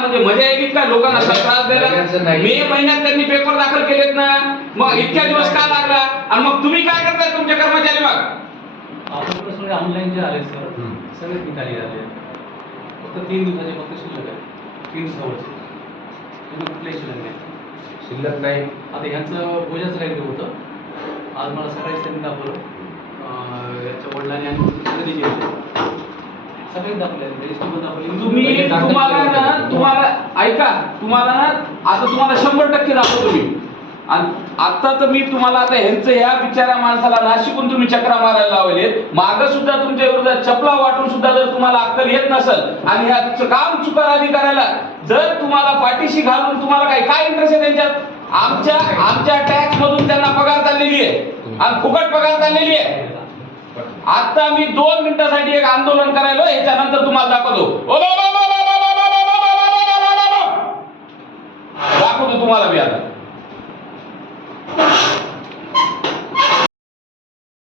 म्हणजे मजा येईल का लोकांना असा त्रास द्यायला. मे महिन्यात त्यांनी पेपर दाखल केलेत ना. मग इतक्या दिवस का लागला? आणि मग तुम्ही काय करताय तुमचे कर्मचारी मग? आपण सगळे ऑनलाईन जे आले सर. सगळेच निकाली आले. फक्त तीन दिवसाचे फक्त शिल्लक आहे तीन दिवसावरचे तुम्ही कुठलेही शिल्लक नाही. शिल्लक नाही. आता ह्यांचं भोजाचं काहीतरी होतं. आज मला सकाळीच त्यांनी दाखवलं. अं, याच्या वडिलांनी आणि खरेदी केली सगळेच दाखवले. तुम्ही तुम्हाला ना ऐका तुम्हाला ना आता तुम्हाला शंभर टक्के दाखवतो मी. आता तर मी तुम्हाला आता ह्यांचं ह्या बिचारा माणसाला नाशिकून तुम्ही चक्रा मारायला लावलेत. माग सुद्धा तुमच्या विरोधात चपला वाटून सुद्धा जर तुम्हाला अक्कल येत नसेल आणि ह्या काम चुकार अधिकाऱ्याला जर तुम्हाला पाठीशी घालून तुम्हाला काय काय इंटरेस्ट आहे त्यांच्यात? आमच्या आमच्या टॅक्स मधून त्यांना पगार चाललेली आहे. आणि फुकट पगार चाललेली आहे. आता मी दोन मिनिटासाठी एक आंदोलन करायलो ह्याच्यानंतर तुम्हाला दाखवतो. हो, हो. tomar a merda.